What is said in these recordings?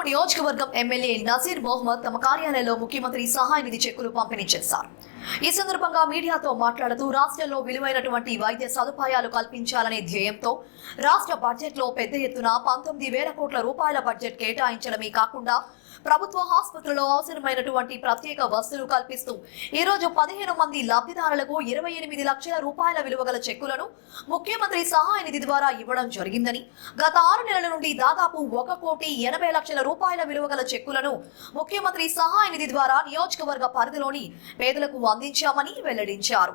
దాదాపు నియోజకవర్గం ఎమ్మెల్యే నజీర్ మొహమ్మద్ తమ కార్యాలయంలో ముఖ్యమంత్రి సహాయ నిధి చెక్కులు పంపిణీ చేశారు. ఈ సందర్భంగా మీడియాతో మాట్లాడుతూ రాష్ట్రంలో విలువైనటువంటి వైద్య సదుపాయాలు కల్పించాలనే ధ్యేయంతో రాష్ట్ర బడ్జెట్లో పెద్ద ఎత్తున 19,000 కోట్ల రూపాయల బడ్జెట్ కేటాయించడమే కాకుండా ప్రభుత్వ ఆసుపత్రుల్లో అవసరమైనటువంటి ప్రత్యేక వసతులు కల్పిస్తూ ఈ రోజు 15 మంది లబ్ధిదారులకు 28 లక్షల రూపాయల విలువగల చెక్కులను ముఖ్యమంత్రి సహాయ నిధి ద్వారా ఇవ్వడం జరిగిందని, గత 6 నెలల నుండి దాదాపు 1,80,00,000 రూపాయల విలువగల చెక్కులను ముఖ్యమంత్రి సహాయ నిధి ద్వారా నియోజకవర్గ పరిధిలోని పేదలకు అందించామని వెల్లడించారు.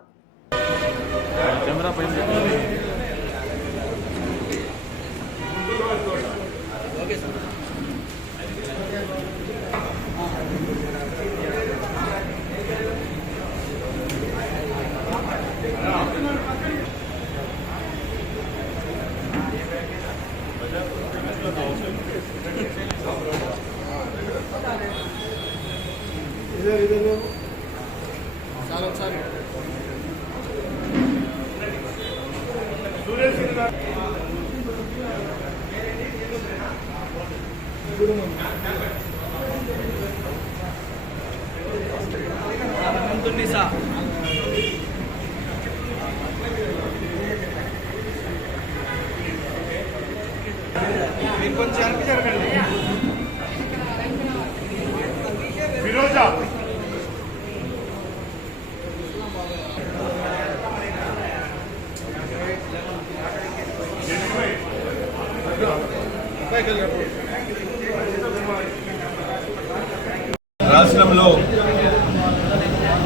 రాష్ట్రంలో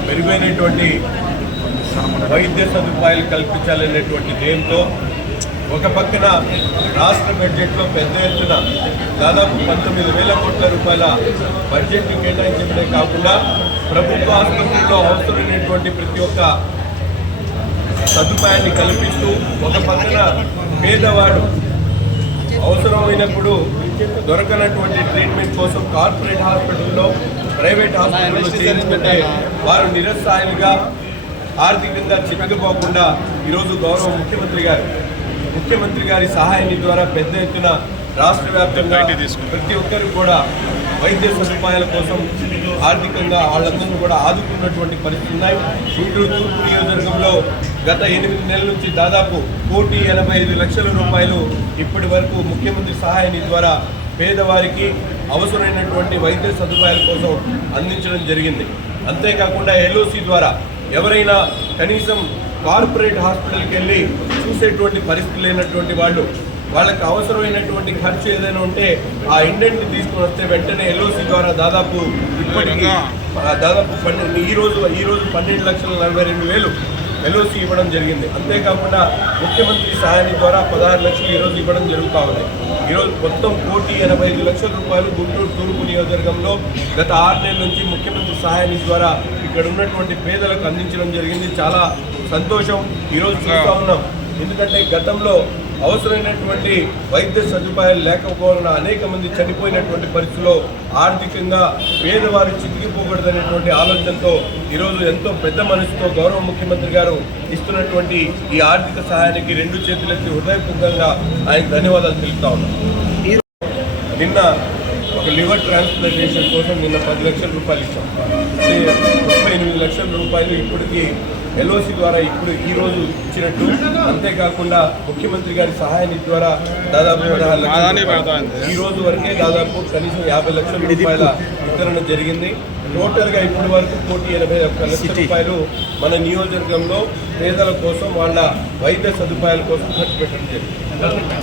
మెరుగైనటువంటి వైద్య సదుపాయాలు కల్పించాలనేటువంటి ధ్యేయంతో ఒక పక్కన రాష్ట్ర బడ్జెట్లో పెద్ద ఎత్తున దాదాపు 19,000 కోట్ల రూపాయల బడ్జెట్ని కేటాయించడమే కాకుండా ప్రభుత్వ ఆసుపత్రుల్లో అవసరమైనటువంటి ప్రతి ఒక్క సదుపాయాన్ని కల్పిస్తూ ఒక పక్కన పేదవాడు అవసరమైనప్పుడు దొరకనటువంటి ట్రీట్మెంట్ కోసం కార్పొరేట్ హాస్పిటల్లో ప్రైవేట్ హాస్పిటల్లో చేయించుకుంటే వారు నిరసహాయులుగా ఆర్థికంగా చిక్కుపోకుండా ఈరోజు గౌరవ ముఖ్యమంత్రి గారి సహాయ నిధి ద్వారా పెద్ద ఎత్తున రాష్ట్ర వ్యాప్తంగా ప్రతి ఒక్కరు కూడా వైద్య సదుపాయాల కోసం ఆర్థికంగా వాళ్ళందరూ కూడా ఆదుకున్నటువంటి పరిస్థితులు ఉన్నాయి. గుంటూరు తూర్పు నియోజకవర్గంలో గత 8 నెలల నుంచి దాదాపు 1,85,00,000 రూపాయలు ఇప్పటి వరకు ముఖ్యమంత్రి సహాయ నిధి ద్వారా పేదవారికి అవసరమైనటువంటి వైద్య సదుపాయాల కోసం అందించడం జరిగింది. అంతేకాకుండా ఎల్ఓసి ద్వారా ఎవరైనా కనీసం కార్పొరేట్ హాస్పిటల్కి వెళ్ళి చూసేటువంటి పరిస్థితి లేనటువంటి వాళ్ళకి అవసరమైనటువంటి ఖర్చు ఏదైనా ఉంటే ఆ ఇండెంట్ని తీసుకుని వస్తే వెంటనే ఎల్ఓసి ద్వారా దాదాపు ఇప్పటికీ ఈ రోజు 12,42,000 ఎల్ఓసి ఇవ్వడం జరిగింది. అంతేకాకుండా ముఖ్యమంత్రి సహాయాన్ని ద్వారా 16 లక్షలు ఈరోజు ఇవ్వడం జరుగుతూ ఉంది. ఈరోజు మొత్తం 1,85,00,000 రూపాయలు గుంటూరు తూర్పు నియోజకవర్గంలో గత 6 నెలల నుంచి ముఖ్యమంత్రి సహాయాన్ని ద్వారా ఇక్కడ ఉన్నటువంటి పేదలకు అందించడం జరిగింది. చాలా సంతోషం ఈరోజు చూస్తూ ఉన్నాం. ఎందుకంటే గతంలో అవసరమైనటువంటి వైద్య సదుపాయాలు లేకపోవడం అనేక మంది చనిపోయినటువంటి పరిస్థితుల్లో ఆర్థికంగా పేదవారు చితికిపోకూడదనేటువంటి ఆలోచనతో ఈరోజు ఎంతో పెద్ద మనసుతో గౌరవ ముఖ్యమంత్రి గారు ఇస్తున్నటువంటి ఈ ఆర్థిక సహాయానికి 2 చేతులెత్తి హృదయపూర్వకంగా ఆయన ధన్యవాదాలు తెలుపుతా ఉన్నాం. నిన్న ఒక లివర్ ట్రాన్స్ప్లాంటేషన్ కోసం నిన్న 10 లక్షల రూపాయలు ఇచ్చాం. 38 లక్షల రూపాయలు ఇప్పటికీ ఎల్ఓసి ద్వారా ఈ రోజు ఇచ్చినట్టు. అంతేకాకుండా ముఖ్యమంత్రి గారి సహాయ నిధి ద్వారా దాదాపు 16 లక్షలు ఈ రోజు వరకే దాదాపు కనీసం 50 లక్షల రూపాయల వితరణ జరిగింది. టోటల్గా ఇప్పటి వరకు 1,80,00,000 రూపాయలు మన నియోజకవర్గంలో పేదల కోసం వాళ్ళ వైద్య సదుపాయాల కోసం ఖర్చు పెట్టడం జరిగింది.